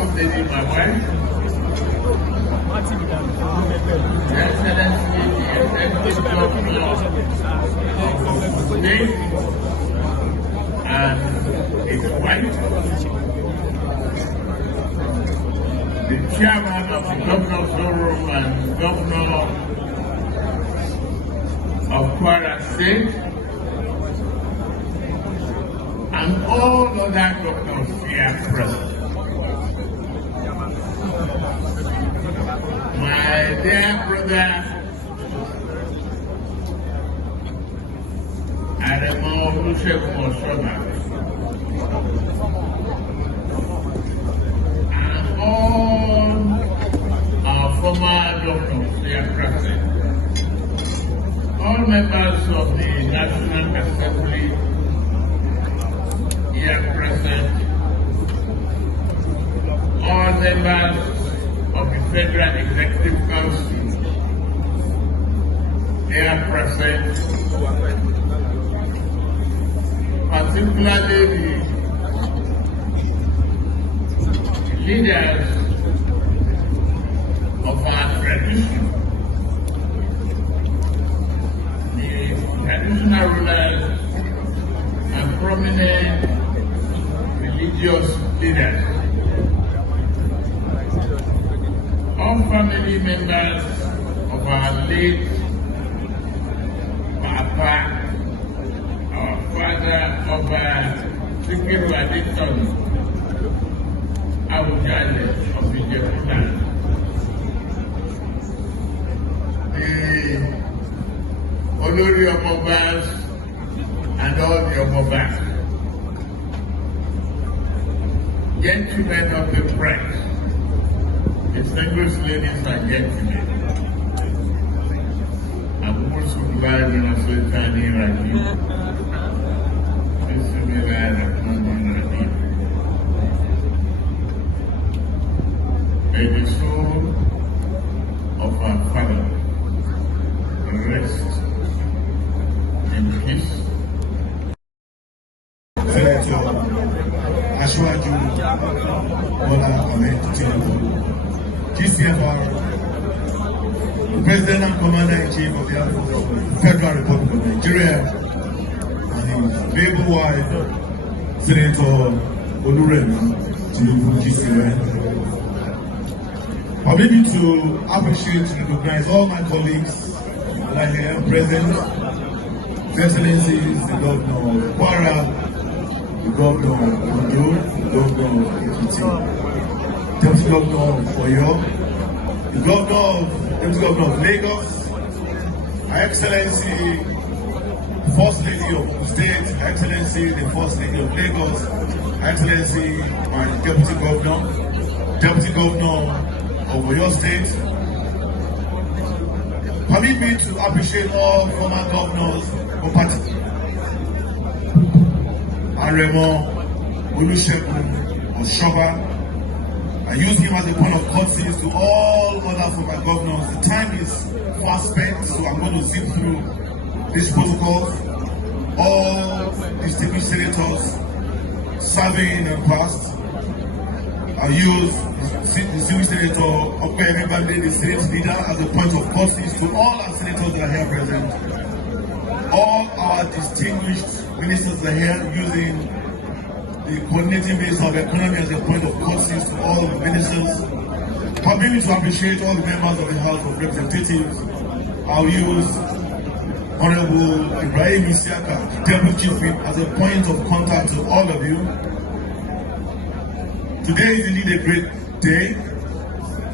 First Lady, my wife, Your Excellency, the Executive Governor of the state, and his wife, the chairman of the Governor's Forum and Governor of Kwara State, and all other governors here present. My dear brother, Aremo Olusegun, and all our former governors here present, all members of the National Assembly here present, all members of the Federal Executive Council here present, particularly the leaders of our tradition, the traditional rulers and prominent religious leaders, all family members of our late Papa, our father, Oba Sikiru Adetona, Awujale of Ijebuland, the Olori Omobas and all the Omobas, gentlemen of the press, distinguished ladies and gentlemen, I'm also glad when I say Tani Rajim. May the soul of our father rest in peace. Senator Asiwaju Bola Ahmed Tinubu, GCFR, President and Commander-in-Chief of the Federal Republic of Nigeria, and his able wife, Senator Oluremi Tinubu, GCFR. Permit me to appreciate and recognize all my colleagues that are here present, His Excellencies, the Governor of Kwara, the Governor of Ondo, the Governor of Ekiti, Deputy Governor of Oyo, the Deputy Governor of Lagos, Her Excellency, First Lady of the State, Her Excellency, the First Lady of Lagos, Her Excellency, my Deputy Governor of Oyo State. Permit me to appreciate all former governors of party. Aremo Olusegun Oshoba. I use him as a point of courtesy to all other former governors. The time is fast spent, so I'm going to zip through these protocols. All distinguished senators serving in the past. I use the distinguished Senator Oba Adetona, the Senate leader, as a point of courtesy to all our senators that are here present. All our distinguished ministers are here using the coordinating base of economy as a point of courtesy to all the ministers. Permit me to appreciate all the members of the House of Representatives. I'll use Honorable Ibrahim Isiaka, Deputy Chief Whip, as a point of contact to all of you. Today is indeed a great day.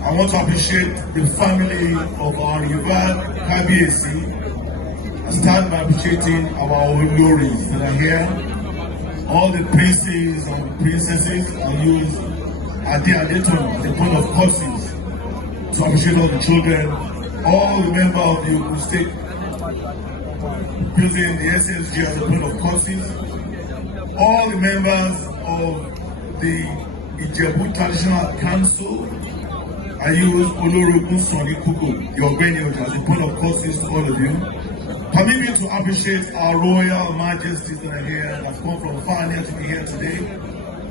I want to appreciate the family of our revered Kabiyesi. I start by appreciating our Oloris that are here, all the princes and princesses. I use Ade Adetona as a point of courtesy to appreciate all the children, all the members of the Ogun State, using the SSG as a point of courtesy, all the members of the Ijebu Traditional Council. I use Olorogun Soni Kuko, your venue, as a point of courtesy to all of you. Permit me to appreciate our Royal Majesties that are here, that have come from far and near to be here today.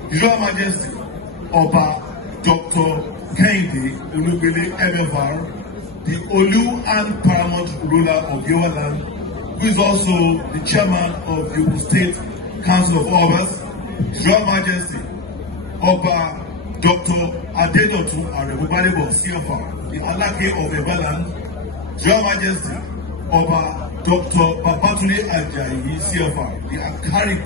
His Royal Majesty, Oba Dr. Kayode MFR, the Olu and Paramount ruler of Ijebuland, who is also the chairman of the State Council of Obas, His Royal Majesty Oba Dr. Adetona CFR, the Alake of Ijebuland, His Royal Majesty Oba Dr. Babatule Ajayi CFR, the Akarigo